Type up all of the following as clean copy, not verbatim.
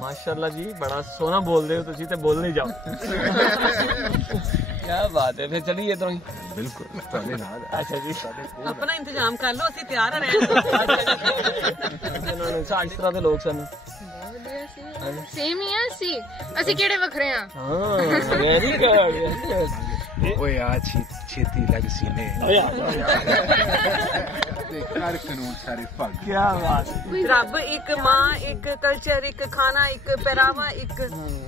माशाल्लाह जी, बड़ा सोना बोल रहे हो तुसी ते बोल नहीं जाओ। क्या बात है, फिर चलिए इधरों ही। बिल्कुल। अच्छा जी, अपना इंतजाम कर लो, ਅਸੀਂ ਤਿਆਰ ਰਹੇ ਹਾਂ। इस तरह के लोग सन सेम ही है ਅਸੀਂ ਕਿਹੜੇ ਵੱਖਰੇ ਆ। हाँ वेरी गुड। ओए आ छेती लग सीने कर कानून सारे फग। क्या बात है। ਰੱਬ ਇੱਕ ਮਾਂ, ਇੱਕ ਕਲਚਰ, ਇੱਕ ਖਾਣਾ, ਇੱਕ ਪਹਿਰਾਵਾ, ਇੱਕ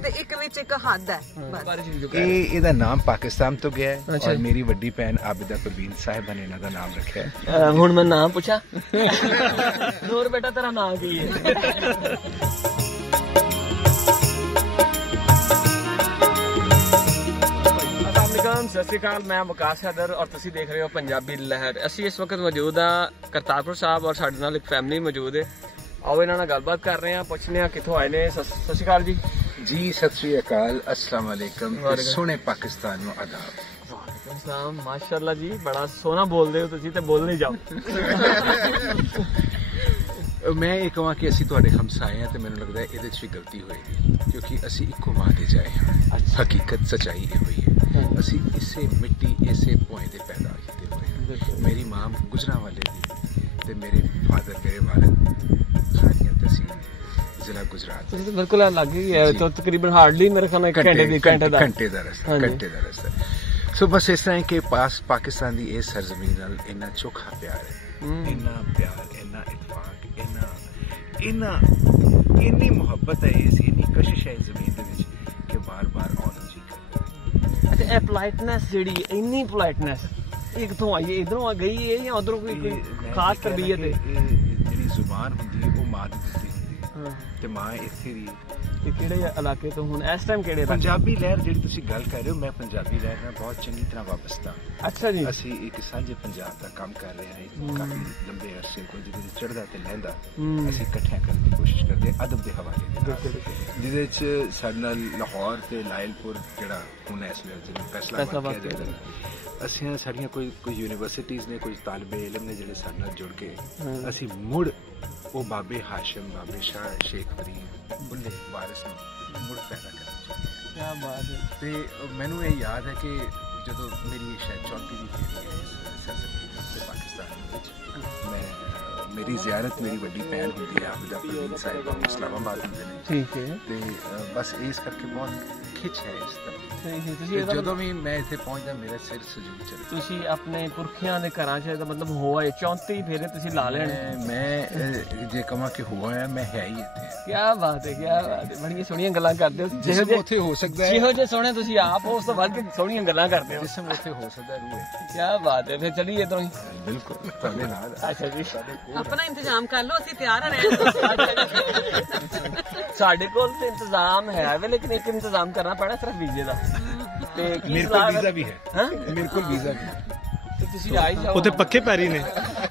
ਤੇ ਇੱਕ ਵਿੱਚ ਇੱਕ ਹੱਦ ਹੈ ਬਸ। ਇਹਦਾ ਨਾਮ ਪਾਕਿਸਤਾਨ ਤੋਂ ਗਿਆ ਹੈ ਔਰ ਮੇਰੀ ਵੱਡੀ ਭੈਣ ਆਬਿਦਾ ਪਰਵੀਨ ਸਾਹਿਬਾ ਨੇ ਇਹਨਾਂ ਦਾ ਨਾਮ ਰੱਖਿਆ ਹੈ। ਹੁਣ ਮੈਂ ਨਾਮ ਪੁੱਛਾਂ? ਨੂਰ ਬੇਟਾ ਤੇਰਾ ਨਾਮ ਕੀ ਹੈ? सत श्री अकाल, मैं विकास हैदर और तुसी देख रहे हो पंजाबी लहर। असी इस वक्त मौजूद हाँ करतारपुर साहब और साडे नाल एक फैमिली मौजूद है। आओ इन्हां नाल गलबात कर रहे हैं, पुछने हैं कित्थों आए ने। सत श्री अकाल जी। जी सत श्री अकाल, अस्सलाम वालेकुम, सोने पाकिस्तान में आदाब। वालेकुम सलाम। माशाल्लाह जी, बड़ा सोना बोल रहे हो तुसी ते बोल नहीं जाओ। मैं ये कहां कि असी तुहाडे हमसाए हैं ते मैनूं लगदा है इहदे च भी गलती होएगी क्योंकि असी इक्को मां दे जाए हाँ। हकीकत सच्चाई ये हुई है, असी इसे मिट्टी इसे भोए दे पैदा किए हुए। मेरी मां गुजरांवाले दी ते मेरे फादर मेरे वालिद खानिया तहसील जिला गुजरात। तो बिल्कुल लग ही है, तो तकरीबन हार्डली मेरे ख्याल घंटे दा रस्ता। सो बस इस तरह के पास पाकिस्तान दी इस सरजमीन नाल इन्ना चोखा प्यार है, इन्ना प्यार, इन्ना इतफाक, इन्नी मुहब्बत है, इन्नी कशिश है जमीन दे विच कि बार बार आउण जी करदा। अच्छा, ए पोलाइटनेस जेडी इन्नी पोलाइटनेस ये कित्थों आई है? इधरों आ गई है या उधरों कोई खास तरबियत है? जेडी जुबान हुंदी है वो मां दी दित्ती हुंदी है ते मां इत्थे दी। ते केड़े इलाके तो हुण इस टाइम केड़े? पंजाबी लहर जेडी तुसी गल कर रहे हो, मैं पंजाबी लहर नाल बहुत चंगी तरह वाबस्ता। अच्छा जी। असी एक सांझे पंजाब दा काम कर रहे हैं काफी लंबे अरसे को, जिहदे चढ़दा ते लहंदा असी इकट्ठे करने की कोशिश करदे अदब दे हवाले दे, जिहदे च साडे नाल लाहौर ते लायलपुर जेड़ा हुण इस वेले जिहਨੂੰ फैसलाबाद किया जाए, असी साडियां कोई यूनिवर्सिटीज़ ने, कुछ तालिबे इलम ने जेड़े साडे नाल जुड़ के असी मुड़ वो बाबे हाशिम, बाबे शाह, शेख फरीद, बुल्ले वारिस मुड़ पैदा करना चाहते हैं। क्या बात है। तो मैनू ये याद है कि जो मेरी शायद चौथी भी फेरी है इस सरजमीन से पाकिस्तान में, मेरी जियारत मेरी वड्डी भैन होंदी है आबिदा परवीन साहिबा इस्लामाबाद होंदे ने। ठीक है। ते बस इस करके बहुत खिच है इस तरह। ਜਦੋਂ ਵੀ ਮੈਂ ਇੱਥੇ ਪਹੁੰਚਦਾ ਮੇਰਾ ਸਿਰ ਸਜੂਦ ਚੜ੍ਹਦਾ। ਤੁਸੀਂ ਆਪਣੇ ਪੁਰਖਿਆਂ ਦੇ ਘਰਾਂ 'ਚ ਇਹਦਾ ਮਤਲਬ ਹੋ ਆਏ 34 ਫੇਰੇ ਤੁਸੀਂ ਲਾ ਲੈਣੇ। ਮੈਂ ਜੇ ਕਹਾਂ ਕਿ ਹੋ ਆਇਆ, ਮੈਂ ਹੈ ਹੀ ਇੱਥੇ। ਕੀ ਬਾਤ ਹੈ, ਕੀ ਬਾਤ ਹੈ, ਬੜੀਆਂ ਸੋਹਣੀਆਂ ਗੱਲਾਂ ਕਰਦੇ ਹੋ। ਜਿਸਮ ਉੱਥੇ ਹੋ ਸਕਦਾ ਹੈ, ਜਿਹੋ ਜਿਹੇ ਸੋਹਣੇ ਤੁਸੀਂ ਆਪ ਹੋ, ਉਸ ਤੋਂ ਵੱਧ ਕੇ ਸੋਹਣੀਆਂ ਗੱਲਾਂ ਕਰਦੇ ਹੋ। ਜਿਸਮ ਉੱਥੇ ਹੋ ਸਕਦਾ ਰੂਹ ਹੈ। ਕੀ ਬਾਤ ਹੈ, ਫਿਰ ਚਲੀਏ ਇੱਧਰੋਂ ਹੀ। ਬਿਲਕੁਲ ਤੁਹਾਡੇ ਨਾਲ। ਅੱਛਾ ਜੀ, ਆਪਣਾ ਇੰਤਜ਼ਾਮ ਕਰ ਲਓ, ਅਸੀਂ ਤਿਆਰ ਰਹੇ ਹਾਂ। ਸਾਡੇ ਕੋਲ ਤੇ ਇੰਤਜ਼ਾਮ ਹੈ ਵੇ, ਲੇਕਿਨ ਇੱਕ ਇੰਤਜ਼ਾਮ ਕਰਨਾ ਪੈਣਾ ਸਿਰਫ ਵੀਜ਼ੇ ਦਾ। मेरे को वीजा भी है। मेरे को वीजा भी है। ਉਹ ਤੇ ਪੱਕੇ ਪੈਰੀ ਨੇ,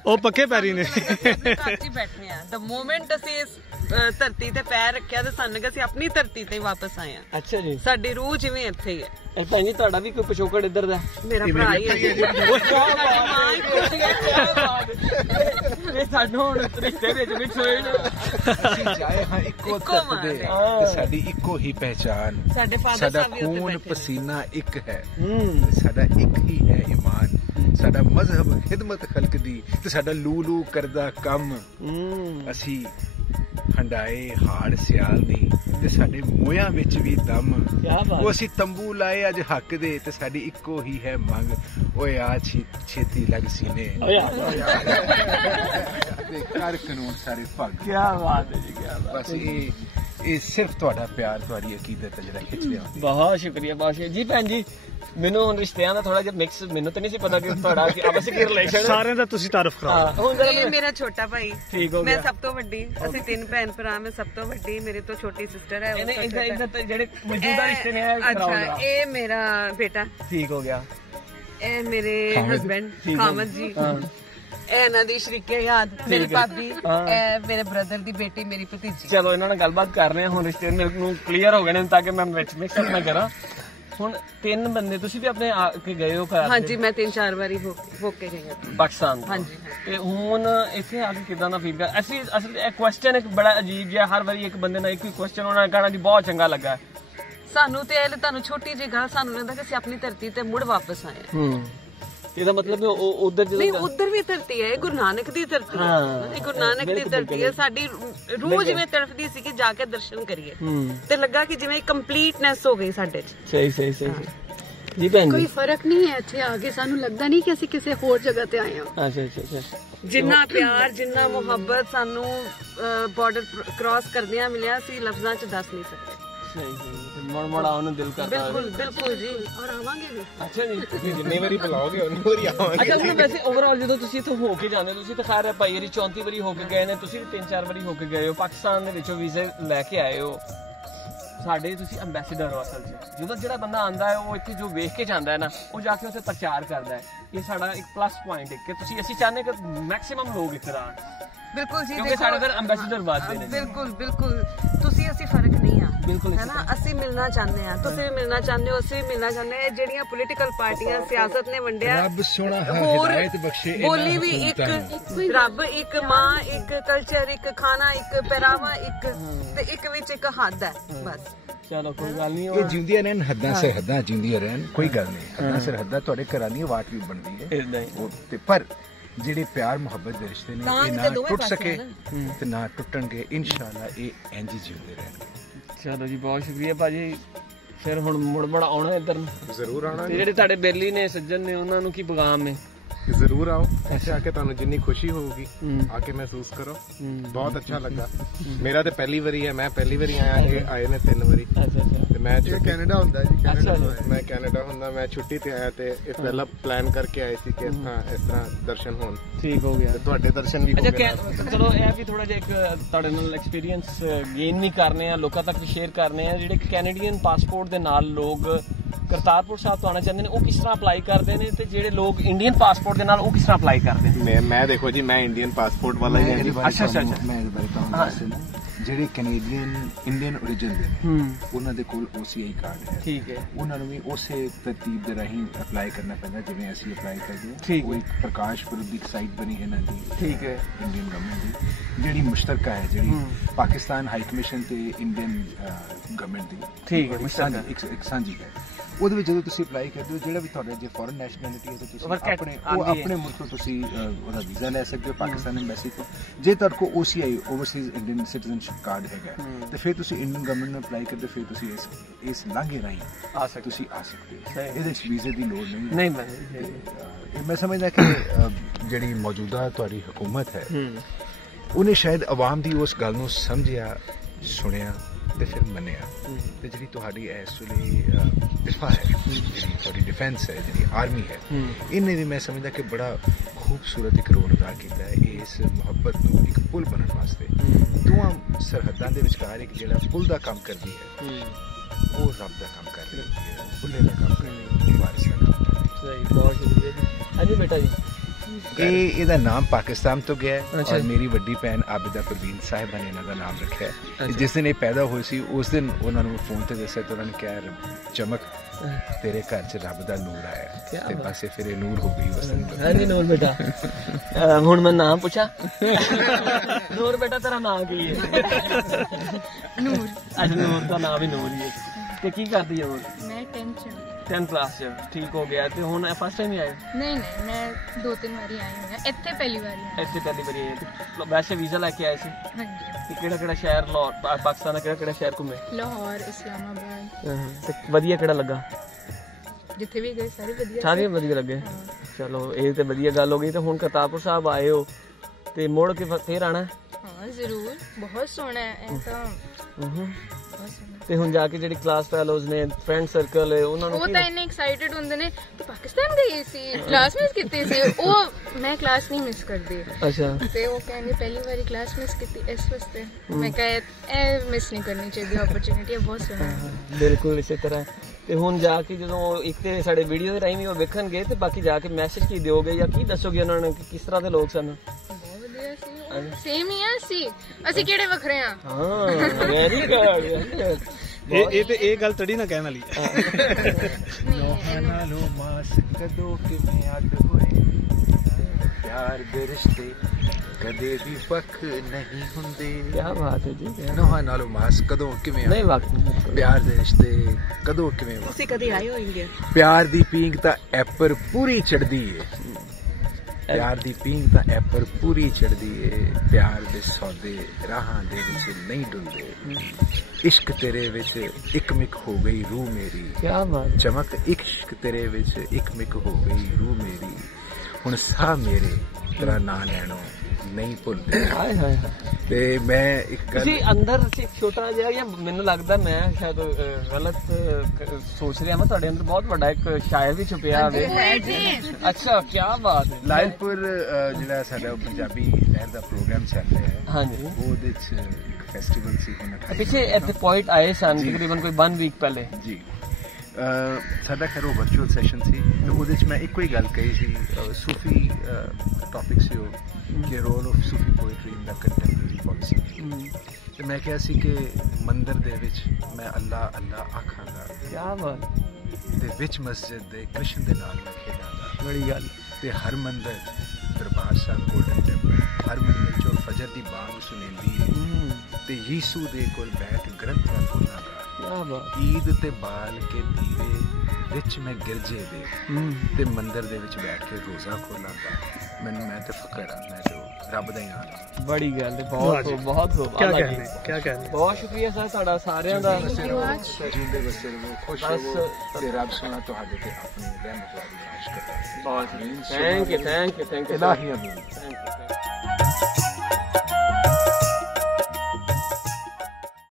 ਉਹ ਪੱਕੇ ਪੈਰੀ ਨੇ। ਘਰ 'ਚ ਬੈਠੇ ਆ। ਦ ਮੋਮੈਂਟ ਅਸੀਂ ਇਸ ਧਰਤੀ ਤੇ ਪੈਰ ਰੱਖਿਆ ਤੇ ਸਾਨੂੰ ਕਿ ਅਸੀਂ ਆਪਣੀ ਧਰਤੀ ਤੇ ਵਾਪਸ ਆਏ ਆ। ਅੱਛਾ ਜੀ। ਸਾਡੀ ਰੂਹ ਜਿਵੇਂ ਇੱਥੇ ਹੀ ਹੈ। ਭੈਣ ਜੀ, ਤੁਹਾਡਾ ਵੀ ਕੋਈ ਪਿਛੋਕੜ ਇੱਧਰ ਦਾ? ਮੇਰਾ ਭਰਾ ਹੀ ਹੈ। ਇਹ ਸਾਨੂੰ ਹੁਣ ਰਿਸ਼ਤੇ ਵਿੱਚ ਮਿਕਸ ਹੋਏ ਨੇ। ਅਸੀਂ ਜਾਏ ਹਾਂ ਇੱਕੋ ਧਰਤ ਦੇ ਤੇ ਸਾਡੀ ਇੱਕੋ ਹੀ ਪਹਿਚਾਨ। ਸਾਡੇ ਫਾਦਰ ਸਾਡਾ ਸਾਹਿਬ ਵੀ ਉੱਥੇ ਖੂਨ ਬੈਠੇ। ਪਸੀਨਾ ਇੱਕ ਹੈ, ਸਾਡਾ ਇੱਕ ਹੀ ਹੈ ਈਮਾਨ, ਸਾਡਾ ਮਜ਼ਹਬ ਖਿਦਮਤ ਖਲਕ ਦੀ ਤੇ ਸਾਡਾ ਲੂ ਕਰਦਾ ਕੰਮ। ਅਸੀਂ ਹੰਡਾਏ ਹਾੜ ਸਿਆਲ ਦੀ ਤੇ ਸਾਡੇ ਮੋਇਆਂ ਵਿੱਚ ਵੀ ਦਮ। ਉਹ ਅਸੀਂ ਤੰਬੂ ਲਾਏ ਅੱਜ ਹੱਕ ਦੇ ਤੇ ਸਾਡੀ ਇੱਕੋ ਹੀ ਹੈ ਮੰਗ। ਓਏ ਆ ਛੇਤੀ ਲੱਗ ਸੀਨੇ ਕਰ ਕਾਨੂੰਨ ਸਾਰੇ ਫਗ। ਕੀ ਬਾਤ ਹੈ ਜੀ, ਕੀ ਬਾਤ। ਬਸ ਇਹ ਸਿਰਫ ਤੁਹਾਡਾ ਪਿਆਰ, ਤੁਹਾਡੀ ਅਕੀਦਤ ਜਿਹੜਾ ਖਿੱਚ ਲਿਆ। ਬਹੁਤ ਸ਼ੁਕਰੀਆ, ਬਹੁਤ ਸ਼ੁਕਰੀਆ ਜੀ। ਭੈਣ ਜੀ, ਮੈਨੂੰ ਹੁਣ ਰਿਸ਼ਤਿਆਂ ਦਾ ਥੋੜਾ ਜਿਹਾ ਮਿਕਸ, ਮੈਨੂੰ ਤਾਂ ਨਹੀਂ ਸੀ ਪਤਾ ਕਿ ਤੁਹਾਡਾ ਆਪਸ ਵਿੱਚ ਰਿਲੇਸ਼ਨ। ਸਾਰਿਆਂ ਦਾ ਤੁਸੀਂ ਤਾਰਫ ਕਰਾਓ। ਇਹ ਮੇਰਾ ਛੋਟਾ ਭਾਈ, ਠੀਕ ਹੋ ਗਿਆ। ਮੈਂ ਸਭ ਤੋਂ ਵੱਡੀ। ਅਸੀਂ 3 ਭੈਣ ਭਰਾ, ਮੈਂ ਸਭ ਤੋਂ ਵੱਡੀ, ਮੇਰੇ ਤੋਂ ਛੋਟੀ ਸਿਸਟਰ ਹੈ। ਜਿਹੜੇ ਮੌਜੂਦਾ ਰਿਸ਼ਤੇ ਨੇ ਅੱਛਾ, ਇਹ ਮੇਰਾ ਬੇਟਾ। ਠੀਕ ਹੋ ਗਿਆ। ਇਹ ਮੇਰੇ ਹਸਬੈਂਡ ਕਾਮਦ ਜੀ। ਇਹ ਇਹਨਾਂ ਦੀ ਸ਼ਰੀਕੇ ਯਾਦ, ਮੇਰੀ ਭਾਬੀ। ਇਹ ਮੇਰੇ ਬ੍ਰਦਰ ਦੀ ਬੇਟੀ, ਮੇਰੀ ਭਤੀਜੀ। ਚਲੋ ਇਹਨਾਂ ਨਾਲ ਗੱਲਬਾਤ ਕਰ ਰਹੇ ਹਾਂ ਹੁਣ। ਰਿਸ਼ਤੇ ਨੂੰ ਕਲੀਅਰ ਹੋ ਗਏ ਨੇ ਤਾਂ ਕਿ ਮੈਂ ਵਿੱਚ ਮਿਕਸ ਨਾ ਕਰਾਂ। ਹੁਣ 3 ਬੰਦੇ ਤੁਸੀਂ ਵੀ ਆਪਣੇ ਆ ਕੇ ਗਏ ਹੋ ਘਰ? ਹਾਂਜੀ, ਮੈਂ 3-4 ਵਾਰੀ ਹੋ ਕੇ ਗਈ ਹਾਂ ਪਾਕਿਸਤਾਨ ਤੋਂ। ਹਾਂਜੀ। ਤੇ ਹੁਣ ਇੱਥੇ ਆ ਕੇ ਕਿਦਾਂ ਦਾ ਫੀਲ ਕਰ? ਅਸੀਂ ਅਸਲ ਇਹ ਕੁਐਸਚਨ ਇੱਕ ਬੜਾ ਅਜੀਬ ਜਿਹਾ, ਹਰ ਵਾਰੀ ਇੱਕ ਬੰਦੇ ਨਾਲ ਇੱਕ ਹੀ ਕੁਐਸਚਨ ਉਹਨਾਂ ਨੇ ਕਹਿਣਾ ਜੀ ਬਹੁਤ ਚੰਗਾ ਲੱਗਾ। ਸਾਨੂੰ ਤੇ ਇਹ ਤੁਹਾਨੂੰ ਛੋਟੀ ਜਿਹੀ ਗੱਲ, ਸਾਨੂੰ ਲੱਗਦਾ ਕਿ ਅਸੀਂ ਆਪਣੀ ਧਰਤੀ ਤੇ ਮੁੜ ਵਾਪਸ ਆਏ ਹਾਂ। ਇਹਦਾ ਮਤਲਬ ਉਧਰ ਨਹੀਂ, ਉਧਰ ਵੀ ਧਰਤੀ ਹੈ, ਗੁਰੂ ਨਾਨਕ ਦੀ ਧਰਤੀ ਹੈ, ਇਹ ਗੁਰੂ ਨਾਨਕ ਦੀ ਧਰਤੀ ਹੈ। ਸਾਡੀ ਰੂਹ ਜਿਵੇਂ ਤੜਫਦੀ ਸੀ ਕਿ ਜਾ ਕੇ ਦਰਸ਼ਨ ਕਰੀਏ, ਤੇ ਲੱਗਾ ਕਿ ਜਿਵੇਂ ਕੰਪਲੀਟਨੈਸ ਹੋ ਗਈ ਸਾਡੇ 'ਚ। ਸਹੀ ਜੀ ਭੈਣ ਜੀ। ਕੋਈ ਫਰਕ ਨਹੀਂ ਹੈ ਇੱਥੇ ਆ ਕੇ, ਸਾਨੂੰ ਲੱਗਦਾ ਨਹੀਂ ਕਿ ਅਸੀਂ ਕਿਸੇ ਹੋਰ ਜਗ੍ਹਾ ਤੇ ਆਏ ਹਾਂ। ਅੱਛਾ। ਜਿੰਨਾ ਪਿਆਰ, ਜਿੰਨਾ ਮੁਹੱਬਤ ਸਾਨੂੰ ਬਾਰਡਰ ਕ੍ਰਾਸ ਕਰਦਿਆਂ ਮਿਲਿਆ ਸੀ, ਲਫ਼ਜ਼ਾਂ 'ਚ ਦੱਸ ਨਹੀਂ ਸਕਦੇ। ਸਹੀ ਮੋੜ ਆਉਣ ਨੂੰ ਦਿਲ ਕਰਦਾ। ਬਿਲਕੁਲ ਜੀ, ਔਰ ਆਵਾਂਗੇ ਵੀ। ਅੱਛਾ ਜੀ, ਜਿੰਨੀ ਵਾਰੀ ਬੁਲਾਓਗੇ ਉਨੀ ਵਾਰੀ ਆਵਾਂਗੇ। ਅੱਛਾ ਹੁਣ ਵੈਸੇ ਓਵਰਆਲ ਜਦੋਂ ਤੁਸੀਂ ਇੱਥੋਂ ਹੋ ਕੇ ਜਾਂਦੇ, ਤੁਸੀਂ ਤਾਂ ਖੈਰ ਭਾਈ ਯਾਰੀ 34 ਵਾਰੀ ਹੋ ਕੇ ਗਏ ਨੇ, ਤੁਸੀਂ ਵੀ 3-4 ਵਾਰੀ ਹੋ ਕੇ ਗਏ ਹੋ ਪਾਕਿਸਤਾਨ ਦੇ ਵਿੱਚੋਂ, ਵੀਜ਼ੇ ਲੈ ਕੇ ਆਏ ਹੋ। ਸਾਡੇ ਤੁਸੀਂ ਅੰਬੈਸਡਰ ਹੋ ਅਸਲ 'ਚ। ਜਦੋਂ ਜਿਹੜਾ ਬੰਦਾ ਆਂਦਾ ਹੈ ਉਹ ਇੱਥੇ ਜੋ ਵੇਖ ਕੇ ਜਾਂਦਾ ਹੈ ਨਾ, ਉਹ ਜਾ ਕੇ ਉੱਥੇ ਪ੍ਰਚਾਰ ਕਰਦਾ ਹੈ। ਇਹ ਸਾਡਾ ਇੱਕ ਪਲੱਸ ਪੁਆਇੰਟ ਹੈ ਕਿ ਅਸੀਂ ਚਾਹੁੰਦੇ ਕਿ ਮੈਕਸਿਮਮ ਲੋਕ ਇੱਥੇ ਆਉਣ। ਬਿਲਕੁਲ ਜੀ, ਕਿਉਂਕਿ ਸਾਡੇ ਅੰਦਰ ਅੰਬੈਸਡਰ ਵੱਧਦੇ ਨੇ। ਬਿਲਕੁਲ ਅਸੀਂ ਫਰਕ ਨਹੀਂ ਆ, ਬਿਲਕੁਲ ਹੈ ਨਾ। ਅਸੀਂ ਮਿਲਣਾ ਚਾਹੁੰਦੇ ਆ, ਤੁਸੀਂ ਵੀ ਮਿਲਣਾ ਚਾਹੁੰਦੇ ਹੋ, ਅਸੀਂ ਵੀ ਮਿਲਣਾ ਚਾਹੁੰਦੇ ਆ। ਜਿਹੜੀਆਂ ਪੋਲੀਟੀਕਲ ਪਾਰਟੀਆਂ ਸਿਆਸਤ ਨੇ ਵੰਡਿਆ, ਰੱਬ ਸੋਹਣਾ ਹੋਰ ਹਿਦਾਇਤ ਬਖਸ਼ੇ। ਬੋਲੀ ਵੀ ਇੱਕ, ਰੱਬ ਇੱਕ, ਮਾਂ ਇੱਕ, ਕਲਚਰ ਇੱਕ, ਖਾਣਾ ਇੱਕ, ਪਹਿਰਾਵਾ ਇੱਕ, ਤੇ ਇੱਕ ਵਿੱਚ ਇੱਕ ਹੱਦ ਹੈ ਬਸ। ਚਲੋ ਕੋਈ ਗੱਲ ਨਹੀਂ। ਇਹ ਜਿਉਂਦੀਆਂ ਰਹਿਣ, ਹੱਦਾਂ ਸਰਹੱਦਾਂ ਜਿਉਂਦੀਆਂ ਰਹਿਣ, ਕੋਈ ਗੱਲ ਨਹੀਂ। ਹੱਦਾਂ ਸਰਹੱਦਾਂ ਤੁਹਾਡੇ ਘਰਾਂ ਦੀ ਵਾਟ ਵੀ ਬਣਦੀ ਹੈ ਇਦਾਂ ਹੀ। ਤੇ ਪਰ ਜਿਹੜੇ ਪਿਆਰ ਮੁਹੱਬਤ ਦੇ ਰਿਸ਼ਤੇ ਨੇ, ਇਹ ਨਾ ਟੁੱਟ ਸਕੇ ਤੇ ਨਾ ਟੁੱਟਣਗੇ। ਇਨਸ਼ਾਅੱਲਾ ਇਹ ਇੰਜ ਹੀ ਜਿਉਂਦੇ ਰਹਿਣਗੇ। ਚਲੋ ਜੀ, ਬਹੁਤ ਸ਼ੁਕਰੀਆ ਭਾਜੀ। ਫਿਰ ਹੁਣ ਮੁੜ ਆਉਣਾ ਇੱਧਰ ਨੂੰ? ਜ਼ਰੂਰ ਆਉਣਾ। ਜਿਹੜੇ ਤੁਹਾਡੇ ਬੇਲੀ ਨੇ, ਸੱਜਣ ਨੇ, ਉਹਨਾਂ ਨੂੰ ਕੀ ਪੈਗਾਮ ਹੈ? ਜ਼ਰੂਰ ਆਓ, ਇੱਥੇ ਆ ਕੇ ਤੁਹਾਨੂੰ ਜਿੰਨੀ ਖੁਸ਼ੀ ਹੋਊਗੀ ਆ ਕੇ ਮਹਿਸੂਸ ਕਰੋ। ਬਹੁਤ ਅੱਛਾ ਲੱਗਾ। ਮੇਰਾ ਤੇ ਪਹਿਲੀ ਵਾਰੀ ਹੈ, ਮੈਂ ਪਹਿਲੀ ਵਾਰੀ ਆਇਆ, ਇਹ ਆਏ ਨੇ 3 ਵਾਰੀ। ਤੇ ਮੈਂ ਕੈਨੇਡਾ ਹੁੰਦਾ ਜੀ, ਮੈਂ ਕੈਨੇਡਾ ਹੁੰਦਾ, ਮੈਂ ਛੁੱਟੀ ਤੇ ਆਇਆ ਤੇ ਇਹ ਪਹਿਲਾਂ ਪਲਾਨ ਕਰਕੇ ਆਏ ਸੀ ਕਿ ਇਸ ਤਰ੍ਹਾਂ ਦਰਸ਼ਨ ਹੋਣ। ਠੀਕ ਹੋ ਗਿਆ। ਤੁਹਾਡੇ ਦਰਸ਼ਨ ਵੀ ਹੋ ਗਏ। ਚਲੋ ਇਹ ਵੀ ਥੋੜਾ ਜਿਹਾ ਇੱਕ ਤੁਹਾਡੇ ਨਾਲ ਐਕਸਪੀਰੀਅੰਸ ਗੇਨ ਵੀ ਕਰਨੇ ਆ, ਲੋਕਾਂ ਤੱਕ ਵੀ ਸ਼ੇਅਰ ਕਰਨੇ ਆ। ਜਿਹੜੇ ਕੈਨੇਡੀਅਨ ਪਾਸਪੋਰਟ ਦੇ ਨਾਲ ਲੋਕ ਕਰਤਾਰਪੁਰ ਸਾਹਿਬ ਤੋਂ ਆਉਣਾ ਚਾਹੁੰਦੇ ਨੇ, ਉਹ ਕਿਸ ਤਰ੍ਹਾਂ ਅਪਲਾਈ ਕਰਦੇ ਨੇ, ਤੇ ਜਿਹੜੇ ਲੋਕ ਇੰਡੀਅਨ ਪਾਸਪੋਰਟ ਦੇ ਨਾਲ ਉਹ ਕਿਸ ਤਰ੍ਹਾਂ ਅਪਲਾਈ ਕਰਦੇ ਨੇ? ਮੈਂ ਦੇਖੋ ਜੀ, ਮੈਂ ਇੰਡੀਅਨ ਪਾਸਪੋਰਟ ਵਾਲਾ ਹੀ ਹਾਂ। ਅੱਛਾ। ਮੈਂ ਇਹਦੇ ਬਾਰੇ ਤੁਹਾਨੂੰ ਦੱਸਣਾ, ਜਿਹੜੇ ਕੈਨੇਡੀਅਨ ਇੰਡੀਅਨ origin ਦੇ ਨੇ, ਉਹਨਾਂ ਦੇ ਕੋਲ OCI ਕਾਰਡ ਹੈ। ਠੀਕ ਹੈ। ਉਹਨਾਂ ਨੂੰ ਵੀ ਉਸੇ ਤਰਤੀਬ ਦੇ ਰਾਹੀਂ ਅਪਲਾਈ ਕਰਨਾ ਪੈਂਦਾ ਜਿਵੇਂ ਅਸੀਂ ਅਪਲਾਈ ਕਰਦੇ ਹਾਂ। ਠੀਕ ਹੈ। ਉਹ ਇੱਕ ਪ੍ਰਕਾਸ਼ ਪੁਰਬ ਦੀ ਸਾਈਟ ਬਣੀ ਇਹਨਾਂ ਦੀ। ਠੀਕ ਹੈ। ਇੰਡੀਅਨ ਗਵਰਨਮੈਂਟ ਦੀ, ਜਿਹੜੀ ਮੁਸ਼ਤਰਕਾ ਹੈ, ਜਿਹੜੀ ਪਾਕਿਸਤਾਨ ਹਾਈ ਕਮਿਸ਼ਨ ਤੇ ਇੰਡੀਅਨ ਗਵਰਨਮੈਂਟ ਦੀ। ਠੀਕ ਹੈ, ਇੱਕ ਸਾਂਝੀ ਹੈ। ਉਹਦੇ ਵਿੱਚ ਜਦੋਂ ਤੁਸੀਂ ਅਪਲਾਈ ਕਰਦੇ ਹੋ, ਜਿਹੜਾ ਵੀ ਤੁਹਾਡਾ ਜੇ ਫੋਰਨ ਨੈਸ਼ਨੈਲਿਟੀ ਹੈ ਤਾਂ ਤੁਸੀਂ ਆਪਣੇ ਮੁਲਕ ਤੋਂ ਤੁਸੀਂ ਉਹਦਾ ਵੀਜ਼ਾ ਲੈ ਸਕਦੇ ਹੋ, ਪਾਕਿਸਤਾਨ ਐਮਬੈਸੀ ਤੋਂ। ਜੇ ਤੁਹਾਡੇ ਕੋਲ OCI Overseas Indian citizenship card ਹੈਗਾ, ਤੇ ਫਿਰ ਤੁਸੀਂ ਇੰਡੀਅਨ ਗਵਰਨਮੈਂਟ ਨੂੰ ਅਪਲਾਈ ਕਰਦੇ, ਫਿਰ ਤੁਸੀਂ ਇਸ ਲਾਂਘੇ ਰਾਹੀਂ ਤੁਸੀਂ ਆ ਸਕਦੇ ਹੋ। ਇਹਦੇ ਵਿੱਚ ਵੀਜ਼ੇ ਦੀ ਲੋੜ ਨਹੀਂ। ਮੈਂ ਸਮਝਦਾ ਕਿ ਜਿਹੜੀ ਮੌਜੂਦਾ ਤੁਹਾਡੀ ਹਕੂਮਤ ਹੈ, ਉਹਨੇ ਸ਼ਾਇਦ ਆਵਾਮ ਦੀ ਉਸ ਗੱਲ ਨੂੰ ਸਮਝਿਆ, ਸੁਣਿਆ ਤੇ ਫਿਰ ਮੰਨਿਆ। ਤੇ ਜਿਹੜੀ ਤੁਹਾਡੀ ਇਸ ਵੇਲੇ ਦਿਫਾ ਹੈ, ਜਿਹੜੀ ਤੁਹਾਡੀ ਡਿਫੈਂਸ ਹੈ, ਜਿਹੜੀ ਆਰਮੀ ਹੈ, ਇਹਨੇ ਵੀ ਮੈਂ ਸਮਝਦਾ ਕਿ ਬੜਾ ਖੂਬਸੂਰਤ ਇੱਕ ਰੋਲ ਅਦਾ ਕੀਤਾ ਹੈ ਇਸ ਮੁਹੱਬਤ ਨੂੰ ਇੱਕ ਪੁਲ ਬਣਨ ਵਾਸਤੇ। ਦੋਵਾਂ ਸਰਹੱਦਾਂ ਦੇ ਵਿਚਕਾਰ ਇੱਕ ਜਿਹੜਾ ਪੁਲ ਦਾ ਕੰਮ ਕਰਦੀ ਹੈ, ਉਹ ਰੱਬ ਦਾ ਕੰਮ ਕਰ ਰਹੀ ਹੈ, ਪੁੱਲੇ ਦਾ ਕੰਮ ਕਰ ਰਹੀ ਹੈ, ਵਾਰਿਸ ਦਾ ਕੰਮ ਕਰ ਰਹੀ ਹੈ। ਬਹੁਤ ਸ਼ੁਕਰੀਆ ਜੀ। ਹਾਂਜੀ ਬੇਟਾ ਜੀ, ਇਹਦਾ ਨਾਮ ਪਾਕਿਸਤਾਨ ਤੋਂ ਗਿਆ ਹੈ, ਔਰ ਮੇਰੀ ਵੱਡੀ ਭੈਣ ਆਬਿਦਾ ਪਰਵੀਨ ਸਾਹਿਬਾ ਨੇ ਇਹਨਾਂ ਦਾ ਨਾਮ ਰੱਖਿਆ ਹੈ। ਜਿਸ ਦਿਨ ਇਹ ਪੈਦਾ ਹੋਈ ਸੀ, ਉਸ ਦਿਨ ਉਹਨਾਂ ਨੂੰ ਫੋਨ ਤੇ ਦੱਸਿਆ ਤਾਂ ਉਹਨਾਂ ਨੇ ਕਿਹਾ, ਚਮਕ ਤੇਰੇ ਘਰ 'ਚ ਰੱਬ ਦਾ ਨੂਰ ਆਇਆ, ਤੇ ਬਸ ਫਿਰ ਇਹ ਨੂਰ ਹੋ ਗਈ ਉਸ ਦਿਨ। ਹਾਂਜੀ ਨੂਰ ਬੇਟਾ, ਹੁਣ ਮੈਂ ਨਾਮ ਪੁੱਛਾਂ? ਨੂਰ ਬੇਟਾ ਤੇਰਾ ਨਾਮ ਕੀ ਹੈ? ਨੂਰ। ਅੱਛਾ, ਨੂਰ ਦਾ ਨਾਮ ਵੀ ਨੂਰ ਹੀ ਹੈ। ਤੇ ਕੀ ਕਰਦੀ ਹੈ ਉਹ? ਮੈਂ 10th ਕਲਾਸ 'ਚ। ਠੀਕ ਹੋ ਗਿਆ। ਤੇ ਹੁਣ ਫਸਟ ਟਾਈਮ ਹੀ ਆਏ? ਨਹੀਂ, ਮੈਂ 2-3 ਵਾਰੀ ਆਈ ਹਾਂ। ਇੱਥੇ ਪਹਿਲੀ ਵਾਰੀ ਆਈ। ਇੱਥੇ ਪਹਿਲੀ ਵਾਰੀ ਆਏ। ਵੈਸੇ ਵੀਜ਼ਾ ਲੈ ਕੇ ਆਏ ਸੀ? ਹਾਂਜੀ। ਤੇ ਕਿਹੜਾ ਸ਼ਹਿਰ, ਲਾਹੌਰ ਪਾਕਿਸਤਾਨ ਦਾ ਕਿਹੜਾ ਸ਼ਹਿਰ ਘੁੰਮੇ? ਲਾਹੌਰ, ਇਸਲਾਮਾਬਾਦ। ਤੇ ਵਧੀਆ ਕਿਹੜਾ ਲੱਗਾ? ਜਿੱਥੇ ਵੀ ਗਏ ਸਾਰੇ ਵਧੀਆ। ਸਾਰੇ ਵਧੀਆ ਲੱਗੇ। ਚਲੋ ਇਹ ਤੇ ਵਧੀਆ ਗੱਲ ਹੋ ਗਈ। ਤੇ ਹੁਣ ਕਰਤਾਰਪੁਰ ਸਾਹਿਬ ਆਏ ਹੋ, ਤੇ ਮੁੜ ਕੇ ਫੇਰ ਆਣਾ? ਹਾਂ ਜ਼ਰੂਰ, ਬਹੁਤ ਸੋਹਣਾ ਹੈ ਇਹ ਤਾਂ। ਤੇ ਹੁਣ ਜਾ ਕੇ ਜਿਹੜੀ ਕਲਾਸ ਫੈਲੋਜ਼ ਨੇ, ਫਰੈਂਡ ਸਰਕਲ ਹੈ, ਉਹਨਾਂ ਨੂੰ ਉਹ ਤਾਂ ਇੰਨੇ ਐਕਸਾਈਟਡ ਹੁੰਦੇ ਨੇ, ਤੂੰ ਪਾਕਿਸਤਾਨ ਗਈ ਸੀ, ਕਲਾਸ ਮਿਸ ਕੀਤੀ ਸੀ। ਉਹ ਮੈਂ ਕਲਾਸ ਨਹੀਂ ਮਿਸ ਕਰਦੀ। ਅੱਛਾ। ਤੇ ਉਹ ਕਹਿੰਦੇ ਪਹਿਲੀ ਵਾਰੀ ਕਲਾਸ ਮਿਸ ਕੀਤੀ ਇਸ ਵਾਸਤੇ। ਮੈਂ ਕਿਹਾ ਇਹ ਮਿਸ ਨਹੀਂ ਕਰਨੀ ਚਾਹੀਦੀ ਓਪਰਚੁਨਿਟੀ, ਬਹੁਤ ਸੋਹਣਾ। ਬਿਲਕੁਲ ਇਸੇ ਤਰ੍ਹਾਂ। ਤੇ ਹੁਣ ਜਾ ਕੇ ਜਦੋਂ ਇੱਕ ਤੇ ਸਾਡੇ ਵੀਡੀਓ ਦੇ ਰਾਹੀਂ ਵੀ ਉਹ ਵੇਖਣਗੇ, ਤੇ ਬਾਕੀ ਜਾ ਕੇ ਮੈਸੇਜ ਕੀ ਦਿਓਗੇ ਜਾਂ ਕੀ ਦੱਸੋਗੇ ਉਹਨਾਂ ਨੂੰ ਕਿ ਕਿਸ ਤਰ੍ਹਾਂ ਦੇ ਲੋਕ ਸਨ? ਸੇਮ ਹੀ ਆ ਅਸੀਂ ਕਿਹੜੇ ਵੱਖਰੇ ਆ? ਹਾਂ ਵੈਰੀ ਗੁੱਡ। ਇਹ ਗੱਲ ਤੜੀ ਨਾ ਕਹਿਣ ਵਾਲੀ ਨੋਹਾਂ ਨਾਲੋਂ ਮਾਸ ਕਦੋਂ ਕਿਵੇਂ ਅੱਡ ਹੋਏ ਪਿਆਰ ਦੇ ਰਿਸ਼ਤੇ ਕਦੇ ਵੀ ਵੱਖ ਨਹੀਂ ਹੁੰਦੇ ਕੀ ਬਾਤ ਹੈ ਜੀ ਨੋਹਾਂ ਨਾਲੋਂ ਮਾਸ ਕਦੋਂ ਕਿਵੇਂ ਨਹੀਂ ਵਕਤ ਪਿਆਰ ਦੇ ਰਿਸ਼ਤੇ ਕਦੋਂ ਕਿਵੇਂ ਵੱਖ ਤੁਸੀਂ ਕਦੇ ਆਏ ਹੋ ਇੰਡੀਆ ਪਿਆਰ ਦੀ ਪੀਂਗ ਤਾਂ ਐਪਰ ਪੂਰੀ ਚੜਦੀ ਏ ਪਿਆਰ ਦੀ ਪੀਂਗ ਤਾਂ ਐਪਰ ਪੂਰੀ ਚੜਦੀ ਏ ਪਿਆਰ ਦੇ ਸੌਦੇ ਰਾਹਾਂ ਦੇ ਵਿੱਚ ਨਹੀਂ ਡੁੱਲਦੇ ਇਸ਼ਕ ਤੇਰੇ ਵਿੱਚ ਇੱਕ ਮਿਕ ਹੋ ਗਈ ਰੂਹ ਮੇਰੀ ਕੀ ਬਾਤ ਚਮਕ ਇਸ਼ਕ ਤੇਰੇ ਵਿੱਚ ਇੱਕ ਮਿਕ ਹੋ ਗਈ ਰੂਹ ਮੇਰੀ ਹੁਣ ਸਾਹ ਮੇਰੇ ਤੇਰਾ ਨਾਂ ਲੈਣੋਂ ਨਹੀਂ ਭੁੱਲਦੇ ਹਾਏ ਹਾਏ ਤੇ ਮੈਂ ਇੱਕ ਗੱਲ ਤੁਸੀਂ ਅੰਦਰ ਛੋਟਾ ਜਿਹਾ ਜਾਂ ਮੈਨੂੰ ਲੱਗਦਾ ਮੈਂ ਸ਼ਾਇਦ ਗਲਤ ਸੋਚ ਰਿਹਾ ਮੈਂ ਤੁਹਾਡੇ ਅੰਦਰ ਬਹੁਤ ਵੱਡਾ ਇੱਕ ਸ਼ਾਇਰ ਵੀ ਛੁਪਿਆ ਹੋਵੇ ਅੱਛਾ ਕੀ ਬਾਤ ਹੈ ਲਾਇਲਪੁਰ ਜਿਹੜਾ ਸਾਡਾ ਪੰਜਾਬੀ ਲਹਿਰ ਦਾ ਪ੍ਰੋਗਰਾਮ ਚੱਲ ਰਿਹਾ ਹੈ ਹਾਂਜੀ ਉਹਦੇ ਚ ਇੱਕ ਫੈਸਟੀਵਲ ਸੀ ਹੁਣ ਪਿੱਛੇ ਇੱਥੇ ਪੁਆਇੰਟ ਆਏ ਸਨ ਤਕਰੀਬਨ ਕੋਈ 1 ਵੀਕ ਪਹਿਲੇ ਜੀ ਸਾਡਾ ਖੈਰ ਉਹ ਵਰਚੁਅਲ ਸੈਸ਼ਨ ਸੀ ਤੇ ਉਹਦੇ ਚ ਮੈਂ ਇੱਕੋ ਹੀ ਗੱਲ ਕਹੀ ਸੀ ਸੂਫੀ ਟੌਪਿਕ ਸੀ ਉਹ ਕਿ role of Sufi poetry in the contemporary policy ਤੇ ਮੈਂ ਕਿਹਾ ਸੀ ਕਿ ਮੰਦਿਰ ਦੇ ਵਿੱਚ ਮੈਂ ਅੱਲਾ ਅੱਲਾ ਆਖਾਂਗਾ ਕੀ ਬਾਤ ਤੇ ਵਿੱਚ ਮਸਜਿਦ ਦੇ ਕ੍ਰਿਸ਼ਨ ਦੇ ਨਾਲ ਮੈਂ ਖੇਡਾਂਗਾ ਬੜੀ ਗੱਲ ਤੇ ਹਰ ਮੰਦਿਰ ਦਰਬਾਰ ਸਾਹਿਬ ਗੋਲਡਨ ਟੈਂਪਲ ਹਰ ਮੰਦਿਰ ਚੋਂ ਫਜਰ ਦੀ ਬਾਂਗ ਸੁਣੀਂਦੀ ਹੈ ਤੇ ਯੀਸੂ ਦੇ ਕੋਲ ਬੈਠ ਗ੍ਰੰਥਾਂ ਖੋਲਾਂਗਾ ਈਦ ਤੇ ਬਾਲ ਕੇ ਦੀਵੇ ਵਿੱਚ ਮੈਂ ਗਿਰਜੇ ਦੇ ਤੇ ਮੰਦਿਰ ਦੇ ਵਿੱਚ ਬੈਠ ਕੇ ਰੋਜ਼ਾ ਖੋਲਾਂਗਾ ਮੈਂ ਤੇ ਫਕਰ ਆ ਮੈਂ ਜੋ ਰੱਬ ਦਾ ਯਾਰ ਬੜੀ ਗੱਲ ਹੈ ਬਹੁਤ ਬਹੁਤ ਕੀ ਕਹਿੰਦੇ ਬਹੁਤ ਸ਼ੁਕਰੀਆ ਸਰ ਤੁਹਾਡਾ ਸਾਰਿਆਂ ਦਾ ਜਿੰਦੇ ਬੱਚੇ ਨੂੰ ਖੁਸ਼ ਰਹੋ ਤੇ ਰੱਬ ਸੋਨਾ ਤੁਹਾਡੇ ਤੇ ਆਪਣੀ ਰਹਿਮਤ ਵਾਲੀ ਆਸ਼ ਕਰਦਾ ਬਹੁਤ ਥੈਂਕ ਯੂ ਇਲਾਹੀ ਅਮੀਨ